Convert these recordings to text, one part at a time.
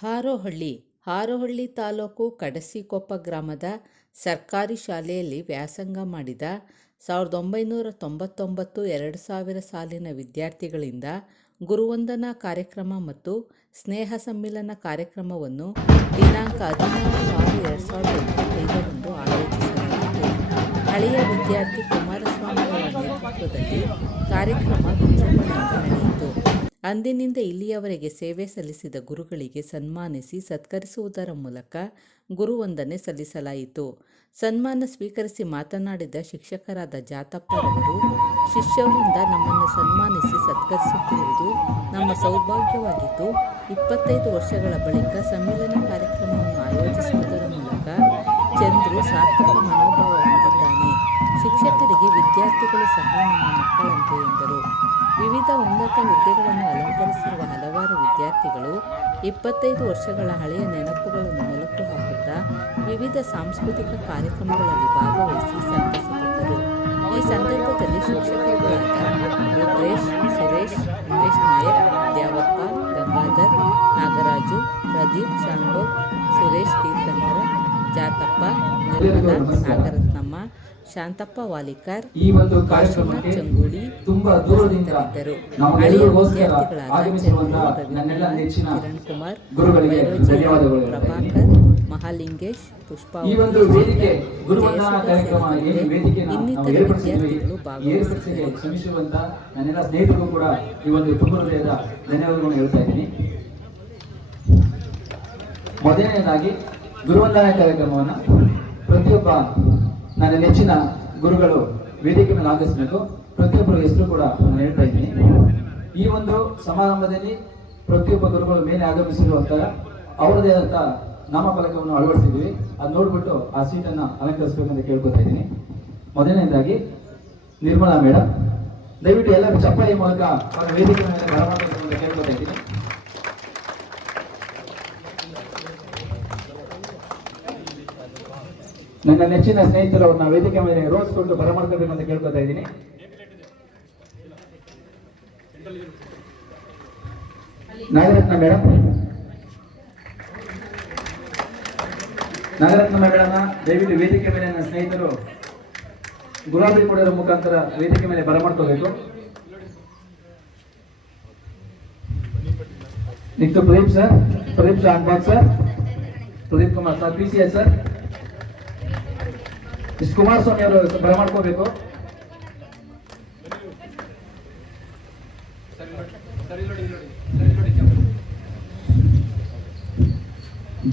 ಹಾರೋಹಳ್ಳಿ ಹಾರೋಹಳ್ಳಿ ತಾಲೂಕು ಕಡಸಿಕೊಪ್ಪ ಗ್ರಾಮದ ಸರ್ಕಾರಿ ಶಾಲೆಯಲ್ಲಿ ವ್ಯಾಸಂಗ ಮಾಡಿದ ಸಾವಿರದ ಒಂಬೈನೂರ ತೊಂಬತ್ತೊಂಬತ್ತು ಎರಡು ಸಾವಿರ ಸಾಲಿನ ವಿದ್ಯಾರ್ಥಿಗಳಿಂದ ಗುರುವಂದನಾ ಕಾರ್ಯಕ್ರಮ ಮತ್ತು ಸ್ನೇಹ ಸಮ್ಮಿಲನ ಕಾರ್ಯಕ್ರಮವನ್ನು ದಿನಾಂಕ ಹದಿನಾರು ಆರು ಎರಡು ಸಾವಿರದ ಇಪ್ಪತ್ತೈದರಂದು ಆಯೋಜಿಸಲಾಗಿತ್ತು. ಹಳೆಯ ವಿದ್ಯಾರ್ಥಿ ಕುಮಾರಸ್ವಾಮಿ ಅವರ ನೇತೃತ್ವದಲ್ಲಿ ಕಾರ್ಯಕ್ರಮ ವಿಜೃಂಭಣೆಯಿಂದ ನಡೆಯಿತು ಅಂದಿನಿಂದ ಇಲ್ಲಿಯವರೆಗೆ ಸೇವೆ ಸಲ್ಲಿಸಿದ ಗುರುಗಳಿಗೆ ಸನ್ಮಾನಿಸಿ ಸತ್ಕರಿಸುವುದರ ಮೂಲಕ ಗುರುವಂದನೆ ಸಲ್ಲಿಸಲಾಯಿತು. ಸನ್ಮಾನ ಸ್ವೀಕರಿಸಿ ಮಾತನಾಡಿದ ಶಿಕ್ಷಕರಾದ ಜಾತಪ್ಪರವರು, ಶಿಷ್ಯವೃಂದ ನಮ್ಮನ್ನು ಸನ್ಮಾನಿಸಿ ಸತ್ಕರಿಸುತ್ತಿರುವುದು ನಮ್ಮ ಸೌಭಾಗ್ಯವಾಗಿದ್ದು, ಇಪ್ಪತ್ತೈದು ವರ್ಷಗಳ ಬಳಿಕ ಸಮ್ಮೇಳನ ಕಾರ್ಯಕ್ರಮವನ್ನು ಆಯೋಜಿಸುವುದರ ಮೂಲಕ ಚಂದ್ರು ಸಾರ್ಥಕ ಮನೋಭಾವ ಹೊಂದಿದ್ದಾನೆ ಶಿಕ್ಷಕರಿಗೆ ವಿದ್ಯಾರ್ಥಿಗಳು ಸಹ ನಮ್ಮ ಮಕ್ಕಳಂತೆ ಎಂದರು. ವಿವಿಧ ಉನ್ನತ ಹುದ್ದೆಗಳನ್ನು ಅಲಂಕರಿಸಿರುವ ಹಲವಾರು ವಿದ್ಯಾರ್ಥಿಗಳು ಇಪ್ಪತ್ತೈದು ವರ್ಷಗಳ ಹಳೆಯ ನೆನಪುಗಳನ್ನು ಮೆಲುಕು ಹಾಕುತ್ತಾ ವಿವಿಧ ಸಾಂಸ್ಕೃತಿಕ ಕಾರ್ಯಕ್ರಮಗಳಲ್ಲಿ ಭಾಗವಹಿಸಿ ಸಂತಸಪಟ್ಟರು. ಈ ಸಂದರ್ಭದಲ್ಲಿ ಶಿಕ್ಷಕರುಗಳಾದ ರುದ್ರೇಶ್, ಸುರೇಶ್, ಉಮೇಶ್ ನಾಯಕ್, ದ್ಯಾವಪ್ಪ, ಗಂಗಾಧರ್, ನಾಗರಾಜು, ಪ್ರದೀಪ್ ಸಾಂಗೋ ಸುರೇಶ್ ತೀರ್ಥಂಕರ, ಜಾತಪ್ಪ, ನಿರ್ಮಲಾ ನಾಗರತ್ನಮ್ಮ ಶಾಂತಪ್ಪ ವಾಲಿಕರ್ ಈ ಒಂದು ಕಾರ್ಯಕ್ರಮಕ್ಕೆ ಚಂಗೂಳಿ ತುಂಬಾ ದೂರದಿಂದ ಉಪಸ್ಥಿತರಿದ್ದರು ಹಳೆಯ ನಮ್ಮೆಲ್ಲರಿಗೋಸ್ಕರ ವಿದ್ಯಾರ್ಥಿಗಳಾದ ಆಗಮಿಸಿರುವಂತ ಚಂದ್ರು ನನ್ನೆಲ್ಲ ನೆಚ್ಚಿನ ಕಿರಣ್ ಕುಮಾರ್ ಗುರುಗಳಿಗೆ ಧನ್ಯವಾದಗಳು ಪ್ರಭಾಕರ್ ಮಹಾಲಿಂಗೇಶ್ ಪುಷ್ಪ ಈ ಒಂದು ವೇದಿಕೆ ಗುರುವಂದನಾ ಕಾರ್ಯಕ್ರಮ ಏನು ವೇದಿಕೆ ನಾವು ಇನ್ನಿತರ ವಿದ್ಯಾರ್ಥಿಗಳು ಏರ್ಪಡಿಸಿಗೆ ಭಾಗವಹಿಸಿದ್ದರು. ನನ್ನೆಲ್ಲ ಸ್ನೇಹಿತರಿಗೂ ಕೂಡ ಈ ಒಂದು ಹೃದಯದ ಧನ್ಯವಾದಗಳನ್ನು ಹೇಳ್ತಾ ಇದ್ದೀನಿ. ಮೊದಲನೇದಾಗಿ ಗುರುವಂದನಾ ಕಾರ್ಯಕ್ರಮವನ್ನು ಪ್ರತಿಯೊಬ್ಬ ನನ್ನ ನೆಚ್ಚಿನ ಗುರುಗಳು ವೇದಿಕೆ ಮೇಲೆ ಆಗಮಿಸಬೇಕು. ಪ್ರತಿಯೊಬ್ಬರ ಹೆಸರು ಕೂಡ ನಾನು ಹೇಳ್ತಾ ಇದ್ದೀನಿ. ಈ ಒಂದು ಸಮಾರಂಭದಲ್ಲಿ ಪ್ರತಿಯೊಬ್ಬ ಗುರುಗಳು ಮೇಲೆ ಆಗಮಿಸಿರುವಂತಹ ಅವರದೇ ಆದಂತ ನಾಮಫಲಕವನ್ನು ಅಳವಡಿಸಿದ್ವಿ ಅದು ನೋಡ್ಬಿಟ್ಟು ಆ ಸೀಟನ್ನ ಅಲಂಕರಿಸಬೇಕಂತ ಕೇಳ್ಕೊತಾ ಇದ್ದೀನಿ. ಮೊದಲನೇದಾಗಿ ನಿರ್ಮಲಾ ಮೇಡಮ್ ದಯವಿಟ್ಟು ಎಲ್ಲರೂ ಚಪ್ಪಲಿ ಮೂಲಕ ವೇದಿಕೆ ಮೇಲೆ ಅಂತ ಕೇಳ್ಕೊತಾ ಇದ್ದೀನಿ. ನನ್ನ ನೆಚ್ಚಿನ ಸ್ನೇಹಿತರು ವೇದಿಕೆ ಮೇಲೆ ರೋಸ್ ಕೊಟ್ಟು ಅಂತ ಕೇಳ್ಕೊತಾ ಇದ್ದೀನಿ. ನಾಗರತ್ನ ಮೇಡಮ್ ನಾಗರತ್ನ ಮೇಡಮ್ ದಯವಿಟ್ಟು ವೇದಿಕೆ ಮೇಲೆ ನನ್ನ ಸ್ನೇಹಿತರು ಗುಲಾಬಿ ಕೊಡೋದ್ರ ಮುಖಾಂತರ ವೇದಿಕೆ ಮೇಲೆ ಬರಮಾಡ್ಕೋಬೇಕು ನಿಕ್ತು Pradeep sir, Pradeep Shanbhag sir, Pradeep Kumar sir P C S sir. ಇಷ್ಟು ಕುಮಾರಸ್ವಾಮಿ ಅವರು ಬರಮಾಡ್ಕೋಬೇಕು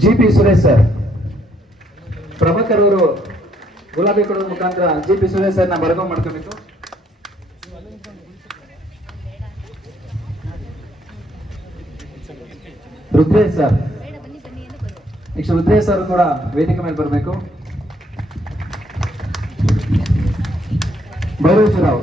G P Suresh sir. Prabhakar ಅವರು ಗುಲಾಬಿ ಕೊಡೋದ್ರ ಮುಖಾಂತರ ಜಿ ಪಿ ಸುರೇಶ್ ಸರ್ನ ಬರಗ ಮಾಡ್ಕೋಬೇಕು. Rudresh sir. Next Rudresh sir ಕೂಡ ವೇದಿಕೆ ಮೇಲೆ ಬರಬೇಕು. ಭೈರವರಾವ್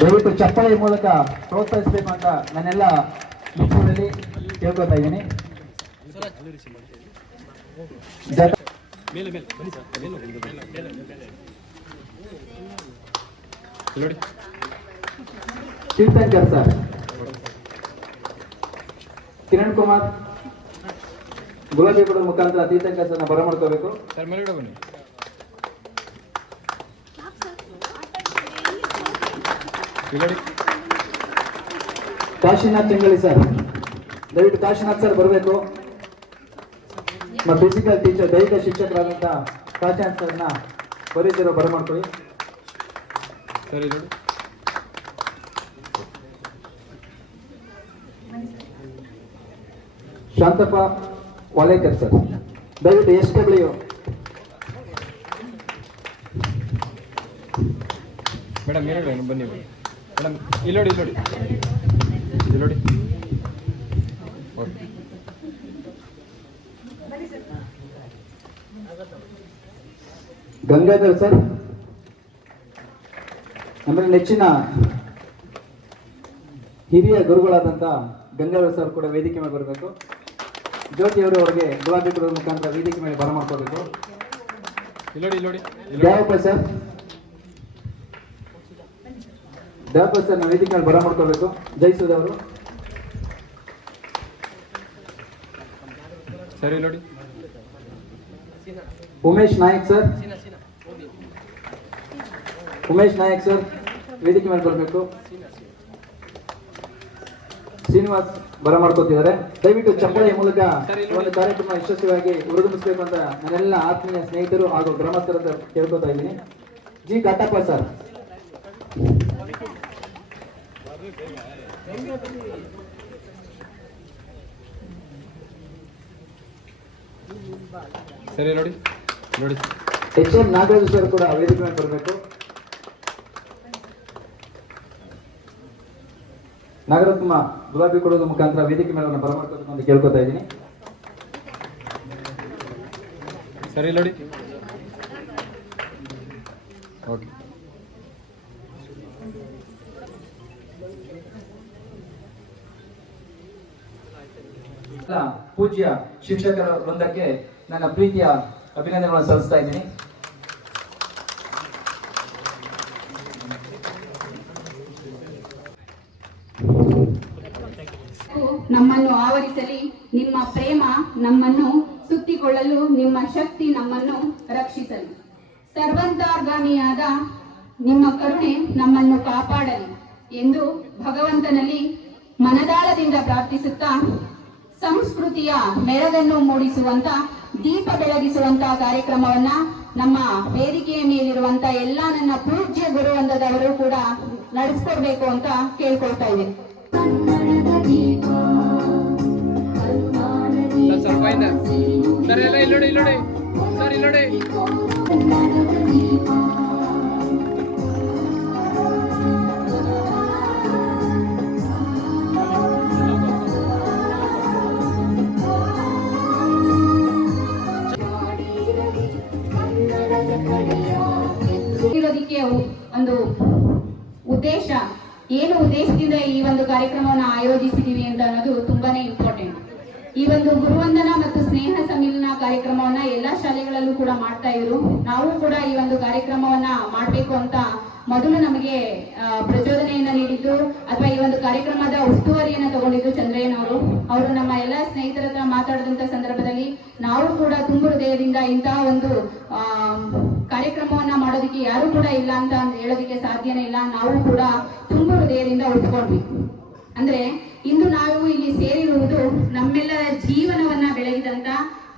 ದಯವಿಟ್ಟು ಚಪ್ಪಲಿ ಮೂಲಕ ಪ್ರೋತ್ಸಾಹಿಸಬೇಕು ಅಂತ ನಾನೆಲ್ಲ ಮಿತ್ರರಲ್ಲಿ ಕೇಳ್ಕೊತಾ ಇದ್ದೀನಿ. ಕೀರ್ತನ್ ಸರ್. ಕಿರಣ್ ಕುಮಾರ್ ಗುಲಾಬಿ ಕೊಡೋ ಮುಖಾಂತರ ಅತೀತ ಕೆಲಸನ ಬರಮಾಡ್ಕೋಬೇಕು ಕಾಶಿನಾಥ್ ತಿಂಗಳಿ ಸರ್. ದಯವಿಟ್ಟು ಕಾಶಿನಾಥ್ ಸರ್ ಬರಬೇಕು. ನಮ್ಮ ಫಿಸಿಕಲ್ ಟೀಚರ್ ದೈಹಿಕ ಶಿಕ್ಷಕರಾದಂಥ ಕಾಶಿನಾಥ್ ಸರ್ನ ಪರಿಚಯ ಬರಮಾಡ್ಕೊಳ್ಳಿ ಸರ್ ಶಾಂತಪ್ಪ ವಾಲೇಕರ್ ಸರ್ ದಯವಿಟ್ಟು ಎಸ್ ಡಬ್ಲ್ಯೂ ಮೇಡಮ್ ಏನೋ ಬನ್ನಿ. ಮೇಡಮ್ ಇಲ್ಲೋಡಿ ಇಲ್ಲೋಡಿ ಇಲ್ಲೋಡಿ ಓಕೆ. ಗಂಗಾಧರ್ ಸರ್ ನಮ್ಮ ನೆಚ್ಚಿನ ಹಿರಿಯ ಗುರುಗಳಾದಂಥ ಗಂಗಾಧರ್ ಸರ್ ಕೂಡ ವೇದಿಕೆ ಮೇಲೆ ಬರಬೇಕು. ಜ್ಯೋತಿ ಅವರು ಅವರಿಗೆ ಗುಲಾಬಿ ಕೊಡೋದ್ರ ಮುಖಾಂತರ ವೇದಿಕೆ ಮೇಲೆ ಬರಮಾಡ್ಕೋಬೇಕು ಇಲ್ಲೋಡಿ ಸರ್. ದ್ಯಾವಪ್ಪ ಸರ್ ನಾವು ವೇದಿಕೆ ಮೇಲೆ ಬರ ಮಾಡ್ಕೋಬೇಕು. ಜಯಿಸೋದು ಅವರು. ಸರ್ ನೋಡಿ ಉಮೇಶ್ ನಾಯಕ್ ಸರ್. ಉಮೇಶ್ ನಾಯಕ್ ಸರ್ ವೇದಿಕೆ ಮೇಲೆ ಬರಬೇಕು. ಶ್ರೀನಿವಾಸ್ ಬರಮಾಡ್ಕೋತಿದ್ದಾರೆ ದಯವಿಟ್ಟು ಚಪ್ಪಾಳೆಯ ಮೂಲಕ ಒಂದು ಕಾರ್ಯಕ್ರಮ ಯಶಸ್ವಿಯಾಗಿ ಹುರಿದುಂಬಿಸಬೇಕು ಅಂತ ನನ್ನೆಲ್ಲ ಆತ್ಮೀಯ ಸ್ನೇಹಿತರು ಹಾಗೂ ಗ್ರಾಮಸ್ಥರ ಕೇಳ್ಕೊತಾ ಇದ್ದೀನಿ. G Kattappa sir. ಸರಿ ನೋಡಿ ನೋಡಿ. ಎಚ್ ಎಂ ನಾಗರಾಜು ಸರ್ ಕೂಡ ವೇದಿಕೆ ಮೇಲೆ ಬರಬೇಕು. ನಾಗರತ್ನ ಗುಲಾಬಿ ಕೊಡೋದು ಮುಖಾಂತರ ವೇದಿಕೆ ಮೇಲೆ ಬರಮಾಡ್ಕೊಂಡು ಕೇಳ್ಕೊತಾ ಇದ್ದೀನಿ. ಸರಿ ನೋಡಿ. ಓಕೆ. ಪೂಜ್ಯ ಶಿಕ್ಷಕರ ವೃಂದಕ್ಕೆ ನನ್ನ ಪ್ರೀತಿಯ ಅಭಿನಂದನೆಗಳನ್ನು ಸಲ್ಲಿಸ್ತಾ ಇದ್ದೀನಿ ನಮ್ಮನ್ನು ಆವರಿಸಲಿ ನಿಮ್ಮ ಪ್ರೇಮ ನಮ್ಮನ್ನು ಸುತ್ತಿಕೊಳ್ಳಲು ನಿಮ್ಮ ಶಕ್ತಿ ನಮ್ಮನ್ನು ರಕ್ಷಿಸಲಿ. ಸರ್ವಂತಾರ್ಗಾಮಿಯಾದ ನಿಮ್ಮ ಕರುಣೆ ನಮ್ಮನ್ನು ಕಾಪಾಡಲಿ ಎಂದು ಭಗವಂತನಲ್ಲಿ ಮನದಾಳದಿಂದ ಪ್ರಾರ್ಥಿಸುತ್ತಾ ಸಂಸ್ಕೃತಿಯ ಮೆರಗನ್ನು ಮೂಡಿಸುವಂತ, ದೀಪ ಬೆಳಗಿಸುವಂತ ಕಾರ್ಯಕ್ರಮವನ್ನ ನಮ್ಮ ವೇದಿಕೆಯ ಮೇಲಿರುವಂತ ಎಲ್ಲ ನನ್ನ ಪೂಜ್ಯ ಗುರುವಂದದವರು ಕೂಡ ನಡೆಸ್ಕೊಡ್ಬೇಕು ಅಂತ ಕೇಳ್ಕೊಳ್ತಾ ಇದೆ ಸರ್ ಎಲ್ಲ ನೋಡಿ ಒಂದು ಉದ್ದೇಶ ಏನು ಉದ್ದೇಶದಿಂದ ಈ ಒಂದು ಕಾರ್ಯಕ್ರಮವನ್ನು ಆಯೋಜಿಸಿದೀವಿ ಅಂತ ಅನ್ನೋದು ತುಂಬಾನೇ ಇಂಪಾರ್ಟೆಂಟ್ ಈ ಒಂದು ಗುರುವಂದನ ಮತ್ತು ಸ್ನೇಹ ಸಮ್ಮಿಲನ ಕಾರ್ಯಕ್ರಮವನ್ನ ಎಲ್ಲಾ ಶಾಲೆಗಳಲ್ಲೂ ಕೂಡ ಮಾಡ್ತಾ ಇದ್ರು. ನಾವು ಕೂಡ ಈ ಒಂದು ಕಾರ್ಯಕ್ರಮವನ್ನ ಮಾಡ್ಬೇಕು ಅಂತ ಮೊದಲು ನಮಗೆ ಪ್ರಚೋದನೆಯನ್ನ ನೀಡಿದ್ದು ಅಥವಾ ಈ ಒಂದು ಕಾರ್ಯಕ್ರಮದ ಉಸ್ತುವಾರಿಯನ್ನ ತಗೊಂಡಿದ್ದು ಚಂದ್ರಯ್ಯನವರು. ಅವರು ಅವರು ನಮ್ಮ ಎಲ್ಲ ಸ್ನೇಹಿತರ ಹತ್ರ ಮಾತಾಡಿದಂತ ಸಂದರ್ಭದಲ್ಲಿ ನಾವು ಕೂಡ ತುಂಬು ಹೃದಯದಿಂದ ಇಂತಹ ಒಂದು ಕಾರ್ಯಕ್ರಮವನ್ನ ಮಾಡೋದಕ್ಕೆ ಯಾರು ಕೂಡ ಇಲ್ಲ ಅಂತ ಹೇಳೋದಕ್ಕೆ ಸಾಧ್ಯನೇ ಇಲ್ಲ. ನಾವು ಕೂಡ ತುಂಬು ಹೃದಯದಿಂದ ಒಪ್ಕೊಂಡ್ವಿ. ಅಂದ್ರೆ ಇಂದು ನಾವು ಇಲ್ಲಿ ಸೇರಿರುವುದು ನಮ್ಮೆಲ್ಲರ ಜೀವನವನ್ನ ಬೆಳಗಿದಂತ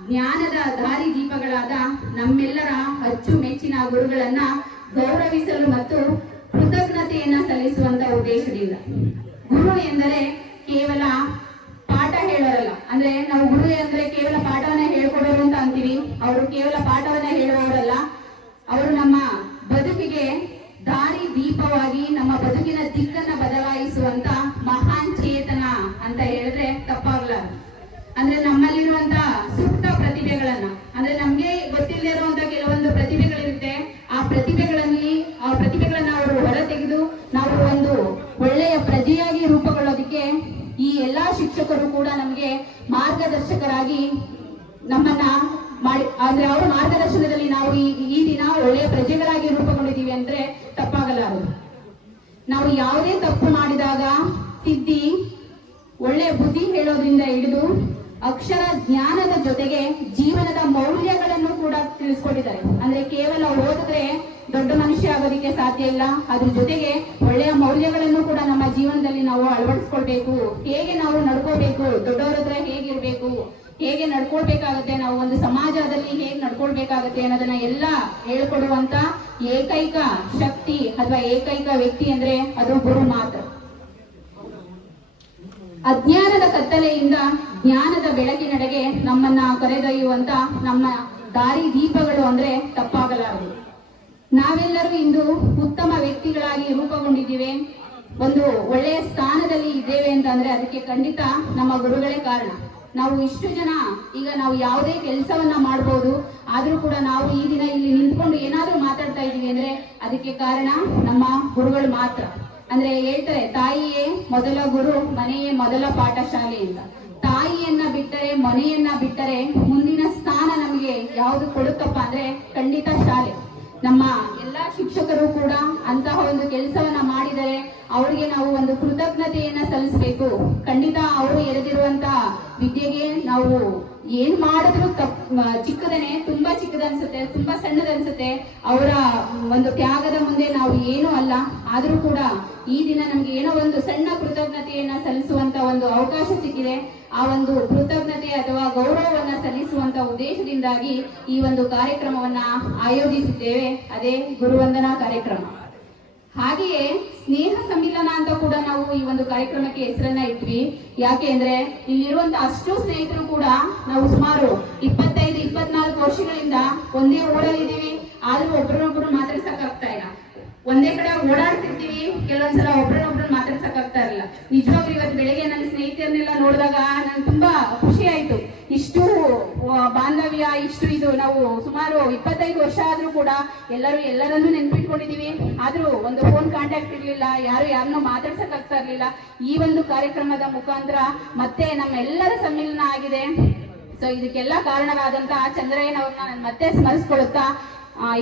ಜ್ಞಾನದ ದಾರಿ ದೀಪಗಳಾದ ನಮ್ಮೆಲ್ಲರ ಅಚ್ಚುಮೆಚ್ಚಿನ ಗುರುಗಳನ್ನ ಗೌರವಿಸಲು ಮತ್ತು ಕೃತಜ್ಞತೆಯನ್ನ ಸಲ್ಲಿಸುವಂತ ಉದ್ದೇಶದಿಂದ. ಗುರು ಎಂದರೆ ಕೇವಲ ಪಾಠ ಹೇಳೋರಲ್ಲ. ಅಂದ್ರೆ ನಾವು ಗುರು ಅಂದ್ರೆ ಕೇವಲ ಪಾಠವನ್ನ ಹೇಳ್ಕೊಡೋರು ಅಂತ ಅಂತೀವಿ. ಅವರು ಕೇವಲ ಪಾಠವನ್ನ ಹೇಳುವವರಲ್ಲ. ಅವರು ನಮ್ಮ ಬದುಕಿಗೆ ದಾರಿ ದೀಪವಾಗಿ ನಮ್ಮ ಬದುಕಿನ ದಿಕ್ಕನ್ನ ಬದಲಾಯಿಸುವಂತ ಮಹಾನ್ ಚೇತನ ಅಂತ ಹೇಳಿದ್ರೆ ತಪ್ಪಾಗ್ಲಾರ ಅಂದ್ರೆ ನಮ್ಮಲ್ಲಿರುವಂತ ಸುಪ್ತ ಪ್ರತಿಭೆಗಳನ್ನ, ಅಂದ್ರೆ ನಮ್ಗೆ ಗೊತ್ತಿಲ್ಲದೆ ಇರುವಂತ ಕೆಲವೊಂದು ಪ್ರತಿಭೆಗಳಿರುತ್ತೆ. ಆ ಪ್ರತಿಭೆಗಳಲ್ಲಿ, ಆ ಪ್ರತಿಭೆಗಳನ್ನ ಅವರು ಹೊರತೆಗೆದು ನಾವು ಒಂದು ಒಳ್ಳೆಯ ಪ್ರಜೆಯಾಗಿ ರೂಪುಗೊಳ್ಳೋದಕ್ಕೆ ಈ ಎಲ್ಲಾ ಶಿಕ್ಷಕರು ಕೂಡ ನಮ್ಗೆ ಮಾರ್ಗದರ್ಶಕರಾಗಿ ನಮ್ಮನ್ನ ಮಾಡಿ, ಅಂದ್ರೆ ಅವರು ಮಾರ್ಗದರ್ಶನದಲ್ಲಿ ನಾವು ಈ ಈ ದಿನ ಒಳ್ಳೆಯ ಪ್ರಜೆಗಳಾಗಿ ರೂಪುಗೊಂಡಿದ್ದೀವಿ ಅಂದ್ರೆ ತಪ್ಪಾಗಲಾರದು ನಾವು ಯಾವುದೇ ತಪ್ಪು ಮಾಡಿದಾಗ ತಿದ್ದಿ ಒಳ್ಳೆಯ ಬುದ್ಧಿ ಹೇಳೋದ್ರಿಂದ ಹಿಡಿದು ಅಕ್ಷರ ಜ್ಞಾನದ ಜೊತೆಗೆ ಜೀವನದ ಮೌಲ್ಯಗಳನ್ನು ಕೂಡ ತಿಳಿಸ್ಕೊಟ್ಟಿದ್ದಾರೆ ಅಂದ್ರೆ ಕೇವಲ ಓದಿದ್ರೆ ದೊಡ್ಡ ಮನುಷ್ಯ ಆಗೋದಿಕ್ಕೆ ಸಾಧ್ಯ ಇಲ್ಲ. ಅದ್ರ ಜೊತೆಗೆ ಒಳ್ಳೆಯ ಮೌಲ್ಯಗಳನ್ನು ಕೂಡ ನಮ್ಮ ಜೀವನದಲ್ಲಿ ನಾವು ಅಳವಡಿಸ್ಕೊಳ್ಬೇಕು. ಹೇಗೆ ನಾವು ನಡ್ಕೋಬೇಕು? ದೊಡ್ಡವರ ಹತ್ರ ಹೇಗಿರ್ಬೇಕು? ಹೇಗೆ ನಡ್ಕೊಳ್ಬೇಕಾಗತ್ತೆ, ನಾವು ಒಂದು ಸಮಾಜದಲ್ಲಿ ಹೇಗೆ ನಡ್ಕೊಳ್ಬೇಕಾಗತ್ತೆ ಅನ್ನೋದನ್ನ ಎಲ್ಲ ಹೇಳ್ಕೊಡುವಂತ ಏಕೈಕ ಶಕ್ತಿ ಅಥವಾ ಏಕೈಕ ವ್ಯಕ್ತಿ ಅಂದ್ರೆ ಅದು ಗುರು ಮಾತ್ರ. ಅಜ್ಞಾನದ ಕತ್ತಲೆಯಿಂದ ಜ್ಞಾನದ ಬೆಳಕಿನಡೆಗೆ ನಮ್ಮನ್ನ ಕರೆದೊಯ್ಯುವಂತ ನಮ್ಮ ದಾರಿ ದೀಪಗಳು ಅಂದ್ರೆ ತಪ್ಪಾಗಲಾರದು. ನಾವೆಲ್ಲರೂ ಇಂದು ಉತ್ತಮ ವ್ಯಕ್ತಿಗಳಾಗಿ ರೂಪುಗೊಂಡಿದ್ದೀವಿ. ಒಂದು ಒಳ್ಳೆಯ ಸ್ಥಾನದಲ್ಲಿ ಇದ್ದೇವೆ ಅಂತ ಅಂದ್ರೆ ಅದಕ್ಕೆ ಖಂಡಿತ ನಮ್ಮ ಗುರುಗಳೇ ಕಾರಣ. ನಾವು ಇಷ್ಟು ಜನ, ಈಗ ನಾವು ಯಾವುದೇ ಕೆಲಸವನ್ನ ಮಾಡಬಹುದು ಆದ್ರೂ ಕೂಡ ನಾವು ಈ ದಿನ ಇಲ್ಲಿ ನಿಂತ್ಕೊಂಡು ಏನಾದ್ರೂ ಮಾತಾಡ್ತಾ ಇದೀವಿ ಅಂದ್ರೆ ಅದಕ್ಕೆ ಕಾರಣ ನಮ್ಮ ಗುರುಗಳು ಮಾತ್ರ. ಅಂದ್ರೆ ಹೇಳ್ತಾರೆ, ತಾಯಿಯೇ ಮೊದಲ ಗುರು, ಮನೆಯೇ ಮೊದಲ ಪಾಠಶಾಲೆ ಅಂತ. ತಾಯಿಯನ್ನ ಬಿಟ್ಟರೆ, ಮನೆಯನ್ನ ಬಿಟ್ಟರೆ ಮುಂದಿನ ಸ್ಥಾನ ನಮಗೆ ಯಾವುದು ಕೊಡುತ್ತಪ್ಪ ಅಂದ್ರೆ ಖಂಡಿತ ಶಾಲೆ. ನಮ್ಮ ಎಲ್ಲಾ ಶಿಕ್ಷಕರು ಕೂಡ ಅಂತಹ ಒಂದು ಕೆಲಸವನ್ನ ಮಾಡಿದರೆ ಅವರಿಗೆ ನಾವು ಒಂದು ಕೃತಜ್ಞತೆಯನ್ನ ಸಲ್ಲಿಸಬೇಕು. ಖಂಡಿತ ಅವರು ಎರೆದಿರುವಂತಹ ವಿದ್ಯೆಗೆ ನಾವು ಏನ್ ಮಾಡಿದ್ರು ತಪ್ ಚಿಕ್ಕದನೆ, ತುಂಬಾ ಚಿಕ್ಕದನ್ಸುತ್ತೆ, ತುಂಬಾ ಸಣ್ಣದನ್ಸುತ್ತೆ. ಅವರ ಒಂದು ತ್ಯಾಗದ ಮುಂದೆ ನಾವು ಏನೂ ಅಲ್ಲ. ಆದ್ರೂ ಕೂಡ ಈ ದಿನ ನಮ್ಗೆ ಏನೋ ಒಂದು ಸಣ್ಣ ಕೃತಜ್ಞತೆಯನ್ನ ಸಲ್ಲಿಸುವಂತ ಒಂದು ಅವಕಾಶ ಸಿಕ್ಕಿದೆ. ಆ ಒಂದು ಕೃತಜ್ಞತೆ ಅಥವಾ ಗೌರವವನ್ನ ಸಲ್ಲಿಸುವಂತ ಉದ್ದೇಶದಿಂದಾಗಿ ಈ ಒಂದು ಕಾರ್ಯಕ್ರಮವನ್ನ ಆಯೋಜಿಸಿದ್ದೇವೆ ಅದೇ ಗುರುವಂದನಾ ಕಾರ್ಯಕ್ರಮ. ಹಾಗೆಯೇ ಸ್ನೇಹ ಸಮ್ಮಿಲನ ಅಂತ ಕೂಡ ನಾವು ಈ ಒಂದು ಕಾರ್ಯಕ್ರಮಕ್ಕೆ ಹೆಸರನ್ನ ಇಟ್ವಿ. ಯಾಕೆ ಅಂದ್ರೆ ಇಲ್ಲಿರುವಂತ ಅಷ್ಟು ಸ್ನೇಹಿತರು ಕೂಡ ನಾವು ಸುಮಾರು ಇಪ್ಪತ್ತೈದು, ಇಪ್ಪತ್ನಾಲ್ಕು ವರ್ಷಗಳಿಂದ ಒಂದೇ ಊರಲ್ಲಿದ್ದೀವಿ. ಆದ್ರೂ ಒಬ್ರನ್ನೊಬ್ರು ಮಾತಾಡ್ಸಕ್ಕಾಗ್ತಾ ಇಲ್ಲ. ಒಂದೇ ಕಡೆ ಓಡಾಡ್ತಿರ್ತೀವಿ. ಕೆಲವೊಂದ್ಸಲ ಒಬ್ರನ್ನೊಬ್ರು ಮಾತಾಡ್ಸಕ್ಕಾಗ್ತಾ ಇರಲ್ಲ. ನಿಜವಾಗ್ಲೂ ಇವತ್ತು ಬೆಳಗ್ಗೆ ನನ್ನ ಸ್ನೇಹಿತರನ್ನೆಲ್ಲ ನೋಡಿದಾಗ ನಾನು ತುಂಬಾ ಖುಷಿ ಆಯ್ತು ಇಷ್ಟು ಆ, ಬಾಂಧವ್ಯ, ಇಷ್ಟು ಇದು ನಾವು ಸುಮಾರು ಇಪ್ಪತ್ತೈದು ವರ್ಷ ಆದ್ರೂ ಕೂಡ ಎಲ್ಲರೂ ಎಲ್ಲರನ್ನು ನೆನ್ಪಿಟ್ಕೊಂಡಿದೀವಿ ಆದ್ರೂ ಒಂದು ಫೋನ್ ಕಾಂಟ್ಯಾಕ್ಟ್ ಇರಲಿಲ್ಲ, ಯಾರು ಯಾರನ್ನೂ ಮಾತಾಡ್ಸಕ್ ಆಗ್ತಾ ಇರ್ಲಿಲ್ಲ. ಈ ಒಂದು ಕಾರ್ಯಕ್ರಮದ ಮುಖಾಂತರ ಮತ್ತೆ ನಮ್ಮೆಲ್ಲರ ಸಮ್ಮಿಲನ ಆಗಿದೆ. ಸೊ ಇದಕ್ಕೆಲ್ಲ ಕಾರಣರಾದಂತಹ ಚಂದ್ರಯ್ಯನವ್ರನ್ನ ನಾನು ಮತ್ತೆ ಸ್ಮರಿಸ್ಕೊಳ್ಳುತ್ತಾ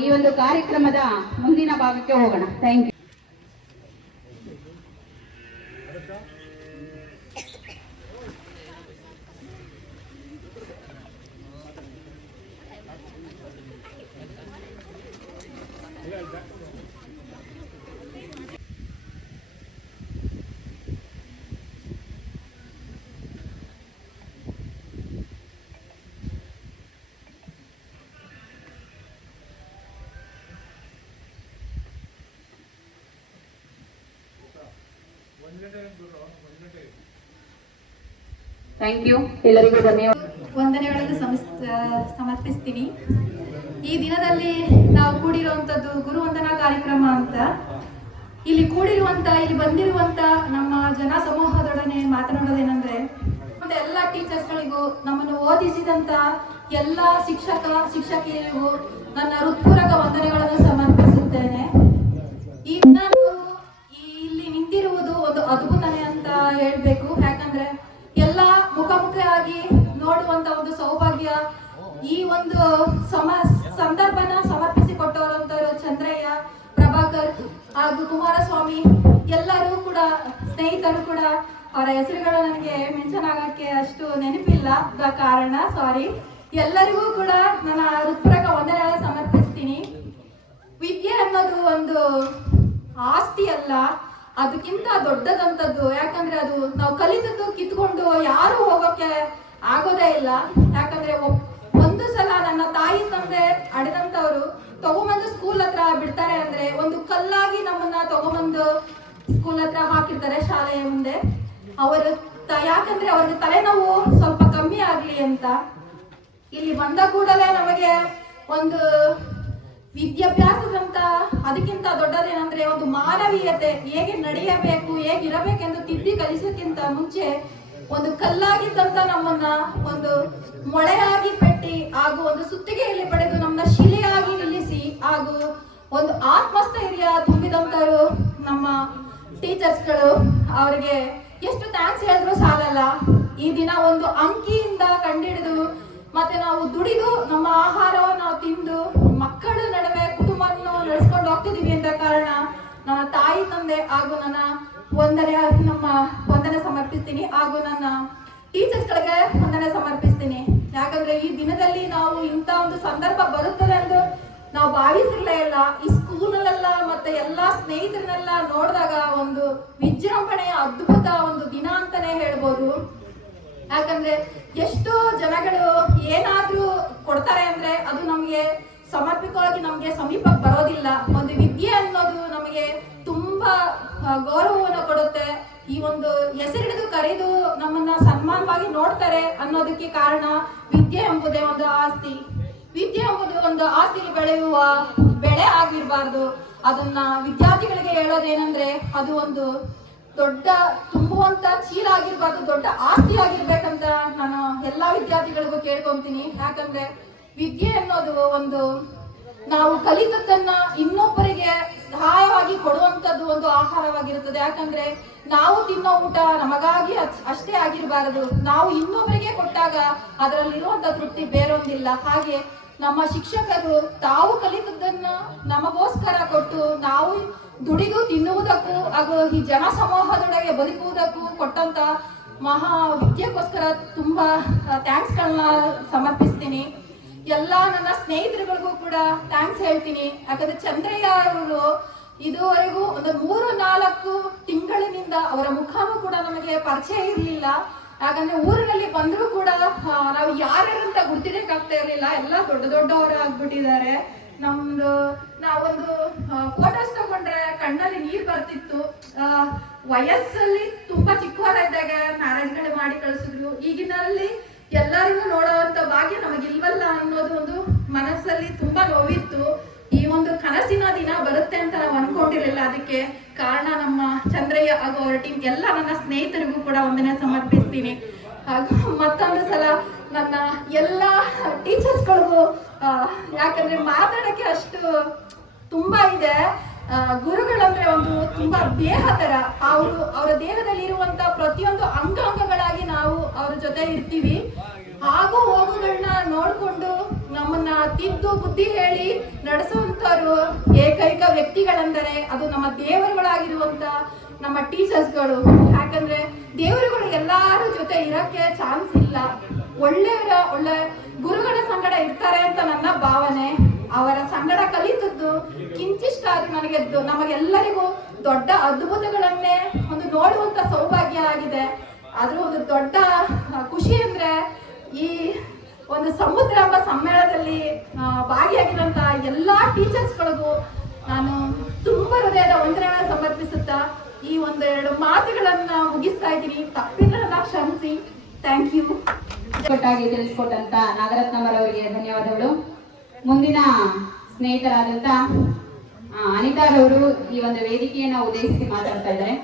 ಈ ಒಂದು ಕಾರ್ಯಕ್ರಮದ ಮುಂದಿನ ಭಾಗಕ್ಕೆ ಹೋಗೋಣ. ಥ್ಯಾಂಕ್ ಯು ಥ್ಯಾಂಕ್ ಯು ಎಲ್ಲರಿಗೂ ಧನ್ಯವಾದ. ವಂದನೆಗಳನ್ನು ಸಮರ್ಪಿಸ್ತೀನಿ. ಈ ದಿನದಲ್ಲಿ ನಾವು ಕೂಡಿರುವಂತದ್ದು ಗುರುವಂದನಾ ಕಾರ್ಯಕ್ರಮ ಅಂತ. ಇಲ್ಲಿ ಕೂಡಿರುವಂತ, ಇಲ್ಲಿ ಬಂದಿರುವಂತ ನಮ್ಮ ಜನ ಸಮೂಹದೊಡನೆ ಮಾತನಾಡೋದೇನೆಂದ್ರೆ, ಮತ್ತೆ ಎಲ್ಲ ಟೀಚರ್ಸ್ಗಳಿಗೂ ನಮ್ಮನ್ನು ಓದಿಸಿದಂತ ಎಲ್ಲ ಶಿಕ್ಷಕ, ಶಿಕ್ಷಕಿಯರಿಗೂ ನನ್ನ ಹೃತ್ಪೂರ್ವಕ ವಂದನೆಗಳನ್ನು ಸಮರ್ಪಿಸುತ್ತೇನೆ ಸ್ನೇಹಿತರು ಕೂಡ ಅವರ ಹೆಸರುಗಳು ನನಗೆ ಮೆನ್ಷನ್ ಆಗೋಕ್ಕೆ ಅಷ್ಟು ನೆನಪಿಲ್ಲ ದ ಕಾರಣ ಸಾರಿ ಎಲ್ಲರಿಗೂ ಕೂಡ ನನ್ನ ಹೃತ್ಪೂರ್ವಕ ವಂದನೆಗಳ ಸಮರ್ಪಿಸ್ತೀನಿ. ವಿದ್ಯೆ ಅನ್ನೋದು ಒಂದು ಆಸ್ತಿ ಅಲ್ಲ, ಅದಕ್ಕಿಂತ ದೊಡ್ಡದಂತದ್ದು. ಯಾಕಂದ್ರೆ ಅದು ನಾವು ಕಲಿತದ್ದು, ಕಿತ್ಕೊಂಡು ಯಾರು ಹೋಗೋಕೆ ಆಗೋದೇ ಇಲ್ಲ. ಯಾಕಂದ್ರೆ ಒಂದು ಸಲ ನನ್ನ ತಾಯಿ, ತಂದೆ ಅಡೆದಂತವ್ರು ತಗೊಂಬಂದು ಸ್ಕೂಲ್ ಹತ್ರ ಬಿಡ್ತಾರೆ ಅಂದ್ರೆ ಒಂದು ಕಲ್ಲಾಗಿ ನಮ್ಮನ್ನ ತಗೊಂಬಂದು ಸ್ಕೂಲ್ ಹತ್ರ ಹಾಕಿರ್ತಾರೆ ಶಾಲೆಯ ಮುಂದೆ. ಅವರು ಯಾಕಂದ್ರೆ ಅವ್ರಿಗೆ ತಲೆನೋವು ಸ್ವಲ್ಪ ಕಮ್ಮಿ ಆಗ್ಲಿ ಅಂತ. ಇಲ್ಲಿ ಬಂದ ಕೂಡಲೇ ನಮಗೆ ಒಂದು ವಿದ್ಯಾಭ್ಯಾಸದಂತ ಅದಕ್ಕಿಂತ ದೊಡ್ಡದೇನಂದ್ರೆ ಒಂದು ಮಾನವೀಯತೆ ಹೇಗೆ ನಡೆಯಬೇಕು, ಹೇಗಿರಬೇಕೆಂದು ತಿದ್ದಿ ಕಲಿಸೋಕ್ಕಿಂತ ಮುಂಚೆ ಒಂದು ಕಲ್ಲಾಗಿದ್ದಂತ ನಮ್ಮನ್ನ ಒಂದು ಮೊಳೆಯಾಗಿ ಪೆಟ್ಟಿ ಹಾಗೂ ಒಂದು ಸುತ್ತಿಗೆಯಲ್ಲಿ ಪಡೆದು ನಮ್ಮನ್ನ ಶಿಲೆಯಾಗಿ ನಿಲ್ಲಿಸಿ ಹಾಗೂ ಒಂದು ಆತ್ಮಸ್ಥೈರ್ಯ ತುಂಬಿದಂತರು ನಮ್ಮ ಟೀಚರ್ಸ್ಗಳು ಅವರಿಗೆ ಎಷ್ಟು ಥ್ಯಾಂಕ್ಸ್ ಹೇಳಿದ್ರು ಸಾಲಲ್ಲ. ಈ ದಿನ ಒಂದು ಅಂಕಿಯಿಂದ ಕಂಡಿಡಿದು ಮತ್ತೆ ನಾವು ದುಡಿದು ನಮ್ಮ ಆಹಾರವನ್ನು ನಾವು ತಿಂದು ಮಕ್ಕಳ ನಡುವೆ ಕುಟುಂಬವನ್ನು ನಡೆಸ್ಕೊಂಡು ಹೋಗ್ತಿದೀವಿ ಅಂತ ಕಾರಣ ನನ್ನ ತಾಯಿ, ತಂದೆ ಹಾಗೂ ನನ್ನ ವಂದನೆ ನಮ್ಮ ವಂದನೆ ಸಮರ್ಪಿಸ್ತೀನಿ ಹಾಗೂ ನನ್ನ ಟೀಚರ್ಸ್ಗಳಿಗೆ ವಂದನೆ ಸಮರ್ಪಿಸ್ತೀನಿ. ಯಾಕಂದ್ರೆ ಈ ದಿನದಲ್ಲಿ ನಾವು ಇಂಥ ಒಂದು ಸಂದರ್ಭ ಬರುತ್ತದೆ ಎಂದು ನಾವು ಭಾವಿಸಿರ್ಲೇ ಇಲ್ಲ, ಈ ಸ್ಕೂಲಲ್ಲೆಲ್ಲ ಮತ್ತೆ ಎಲ್ಲಾ ಸ್ನೇಹಿತರನ್ನೆಲ್ಲ ನೋಡಿದಾಗ ಒಂದು ವಿಜೃಂಭಣೆಯ ಅದ್ಭುತ ಒಂದು ದಿನ ಅಂತಾನೆ ಹೇಳ್ಬೋದು. ಯಾಕಂದ್ರೆ ಎಷ್ಟೋ ಜನಗಳು ಏನಾದ್ರೂ ಕೊಡ್ತಾರೆ ಅಂದ್ರೆ ಅದು ನಮ್ಗೆ ಸಮರ್ಪಕವಾಗಿ ನಮ್ಗೆ ಸಮೀಪಕ್ಕೆ ಬರೋದಿಲ್ಲ. ಒಂದು ವಿದ್ಯೆ ಅನ್ನೋದು ನಮಗೆ ತುಂಬಾ ಗೌರವವನ್ನು ಕೊಡುತ್ತೆ. ಈ ಒಂದು ಹೆಸರಿಡಿದು ಕರೆದು ನಮ್ಮನ್ನ ಸನ್ಮಾನವಾಗಿ ನೋಡ್ತಾರೆ ಅನ್ನೋದಕ್ಕೆ ಕಾರಣ ವಿದ್ಯೆ ಎಂಬುದೇ ಒಂದು ಆಸ್ತಿ. ವಿದ್ಯೆ ಎಂಬುದು ಒಂದು ಆಸ್ತಿಲಿ ಬೆಳೆಯುವ ಬೆಳೆ ಆಗಿರಬಾರ್ದು. ಅದನ್ನ ವಿದ್ಯಾರ್ಥಿಗಳಿಗೆ ಹೇಳೋದೇನಂದ್ರೆ ಅದು ಒಂದು ದೊಡ್ಡ ತುಂಬುವಂತ ಚೀಲ ಆಗಿರ್ಬಾರ್ದು, ದೊಡ್ಡ ಆಸ್ತಿ ಆಗಿರ್ಬೇಕಂತ ನಾನು ಎಲ್ಲಾ ವಿದ್ಯಾರ್ಥಿಗಳಿಗೂ ಕೇಳ್ಕೊಂತೀನಿ. ಯಾಕಂದ್ರೆ ವಿದ್ಯೆ ಅನ್ನೋದು ಒಂದು ನಾವು ಕಲಿತದ್ದನ್ನ ಇನ್ನೊಬ್ಬರಿಗೆ ಸಹಾಯವಾಗಿ ಕೊಡುವಂತದ್ದು ಒಂದು ಆಹಾರವಾಗಿರುತ್ತದೆ. ಯಾಕಂದ್ರೆ ನಾವು ತಿನ್ನೋ ಊಟ ನಮಗಾಗಿ ಅಷ್ಟೇ ಆಗಿರಬಾರದು. ನಾವು ಇನ್ನೊಬ್ಬರಿಗೆ ಕೊಟ್ಟಾಗ ಅದರಲ್ಲಿರುವಂತ ತೃಪ್ತಿ ಬೇರೊಂದಿಲ್ಲ. ಹಾಗೆ ನಮ್ಮ ಶಿಕ್ಷಕರು ತಾವು ಕಲಿತದ್ದನ್ನ ನಮಗೋಸ್ಕರ ಕೊಟ್ಟು ನಾವು ದುಡಿದು ತಿನ್ನುವುದಕ್ಕೂ ಹಾಗೂ ಈ ಜನ ಸಮೂಹದೊಳಗೆ ಬದುಕುವುದಕ್ಕೂ ಕೊಟ್ಟಂತ ಮಹಾ ವಿದ್ಯೆಗೋಸ್ಕರ ತುಂಬಾ ಥ್ಯಾಂಕ್ಸ್ಗಳನ್ನ ಸಮರ್ಪಿಸ್ತೀನಿ. ಎಲ್ಲ ನನ್ನ ಸ್ನೇಹಿತರುಗಳಿಗೂ ಕೂಡ ಥ್ಯಾಂಕ್ಸ್ ಹೇಳ್ತೀನಿ. ಯಾಕಂದ್ರೆ ಚಂದ್ರಯ್ಯ ಅವರು ಇದುವರೆಗೂ ಒಂದು ಮೂರು ನಾಲ್ಕು ತಿಂಗಳಿನಿಂದ ಅವರ ಮುಖಾಮು ಕೂಡ ನಮಗೆ ಪರಿಚಯ ಇರಲಿಲ್ಲ. ಯಾಕಂದ್ರೆ ಊರಿನಲ್ಲಿ ಬಂದರೂ ಕೂಡ ನಾವು ಯಾರ್ಯಾರಂತ ಗುರ್ತಿಡಕ್ಕಾಗ್ತಾ ಇರಲಿಲ್ಲ. ಎಲ್ಲ ದೊಡ್ಡ ದೊಡ್ಡವರು ಆಗ್ಬಿಟ್ಟಿದ್ದಾರೆ. ನಮ್ದು, ನಾವೊಂದು ಫೋಟೋಸ್ ತಗೊಂಡ್ರೆ ಕಣ್ಣಲ್ಲಿ ನೀರ್ ಬರ್ತಿತ್ತು. ವಯಸ್ಸಲ್ಲಿ ತುಂಬಾ ಚಿಕ್ಕವರಿದ್ದಾಗ ಮ್ಯಾರೇಜ್ಗಳು ಮಾಡಿ ಕಳಿಸಿದ್ರು. ಈಗಿನಲ್ಲಿ ಎಲ್ಲರಿಗೂ ನೋಡುವಂತ ಭಾಗ್ಯ ನಮಗಿಲ್ವಲ್ಲ ಅನ್ನೋದು ಒಂದು ಮನಸ್ಸಲ್ಲಿ ತುಂಬಾ ನೋವಿತ್ತು. ಈ ಒಂದು ಕನಸಿನ ದಿನ ಬರುತ್ತೆ ಅಂತ ನಾವು ಅನ್ಕೊಂಡಿರಲಿಲ್ಲ. ಅದಕ್ಕೆ ಕಾರಣ ನಮ್ಮ ಚಂದ್ರಯ್ಯ ಹಾಗೂ ಅವರ ಟೀಮ್ ಎಲ್ಲ ನನ್ನ ಸ್ನೇಹಿತರಿಗೂ ಕೂಡ ವಂದನೆ ಸಮರ್ಪಿಸ್ತೀನಿ. ಹಾಗೂ ಮತ್ತೊಂದು ಸಲ ನನ್ನ ಎಲ್ಲ ಟೀಚರ್ಸ್ಗಳಿಗೂ ಯಾಕಂದ್ರೆ ಮಾತಾಡಕ್ಕೆ ಅಷ್ಟು ತುಂಬಾ ಇದೆ. ಗುರುಗಳಂದ್ರೆ ಒಂದು ತುಂಬಾ ದೇಹ ತರ ಅವರು, ಅವರ ದೇಹದಲ್ಲಿ ಇರುವಂತ ಪ್ರತಿಯೊಂದು ಅಂಗಾಂಗಗಳಾಗಿ ನಾವು ಅವ್ರ ಜೊತೆ ಇರ್ತೀವಿ. ಆಗು ಹೋಗುಗಳನ್ನ ನೋಡ್ಕೊಂಡು ನಮ್ಮನ್ನ ತಿದ್ದು ಬುದ್ಧಿ ಹೇಳಿ ನಡೆಸುವಂತವ್ರು ಏಕೈಕ ವ್ಯಕ್ತಿಗಳೆಂದರೆ ಅದು ನಮ್ಮ ದೇವರುಗಳಾಗಿರುವಂತ ನಮ್ಮ ಟೀಚರ್ಸ್ಗಳು. ಯಾಕಂದ್ರೆ ದೇವರುಗಳು ಎಲ್ಲಾರ ಜೊತೆ ಇರಕ್ಕೆ ಚಾನ್ಸ್ ಇಲ್ಲ. ಒಳ್ಳೆಯವರ, ಒಳ್ಳೆ ಗುರುಗಳ ಸಂಗಡ ಇರ್ತಾರೆ ಅಂತ ನನ್ನ ಭಾವನೆ. ಅವರ ಸಂಗಡ ಕಲಿತದ್ದು ಕಿಂಚಿಷ್ಟಾದ್ರೂ ನನಗೆ ದೊ- ನಮಗೆಲ್ಲರಿಗೂ ದೊಡ್ಡ ಅದ್ಭುತಗಳನ್ನೇ ಒಂದು ನೋಡುವಂತ ಸೌಭಾಗ್ಯ ಆಗಿದೆ. ಆದ್ರೂ ಒಂದು ದೊಡ್ಡ ಖುಷಿ ಅಂದ್ರೆ ಈ ಒಂದು ಸಮುದ್ರ ಎಂಬ ಸಮ್ಮೇಳನದಲ್ಲಿ ಭಾಗಿಯಾಗಿರುವಂತಹ ಎಲ್ಲಾ ಟೀಚರ್ಸ್ಗಳಿಗೂ ನಾನು ತುಂಬಾ ಹೃದಯದ ವಂದನೆಗಳನ್ನು ಸಮರ್ಪಿಸುತ್ತಾ ಈ ಒಂದು ಎರಡು ಮಾತುಗಳನ್ನ ಮುಗಿಸ್ತಾ ಇದ್ದೀನಿ. ತಪ್ಪಿದ್ರನ್ನ ಕ್ಷಮಿಸಿ. ಥ್ಯಾಂಕ್ ಯು ಒಟ್ಟಾಗಿ ತಿಳಿಸ್ಕೊಟ್ಟಂತ ನಾಗರತ್ನವರವರಿಗೆ ಧನ್ಯವಾದಗಳು. ಮುಂದಿನ ಸ್ನೇಹಿತರಾದಂತ ಅನಿತಾ ರವರು ಈ ಒಂದು ವೇದಿಕೆಯನ್ನ ಉದ್ದೇಶಿಸಿ ಮಾತಾಡ್ತಾ ಇದ್ದಾರೆ.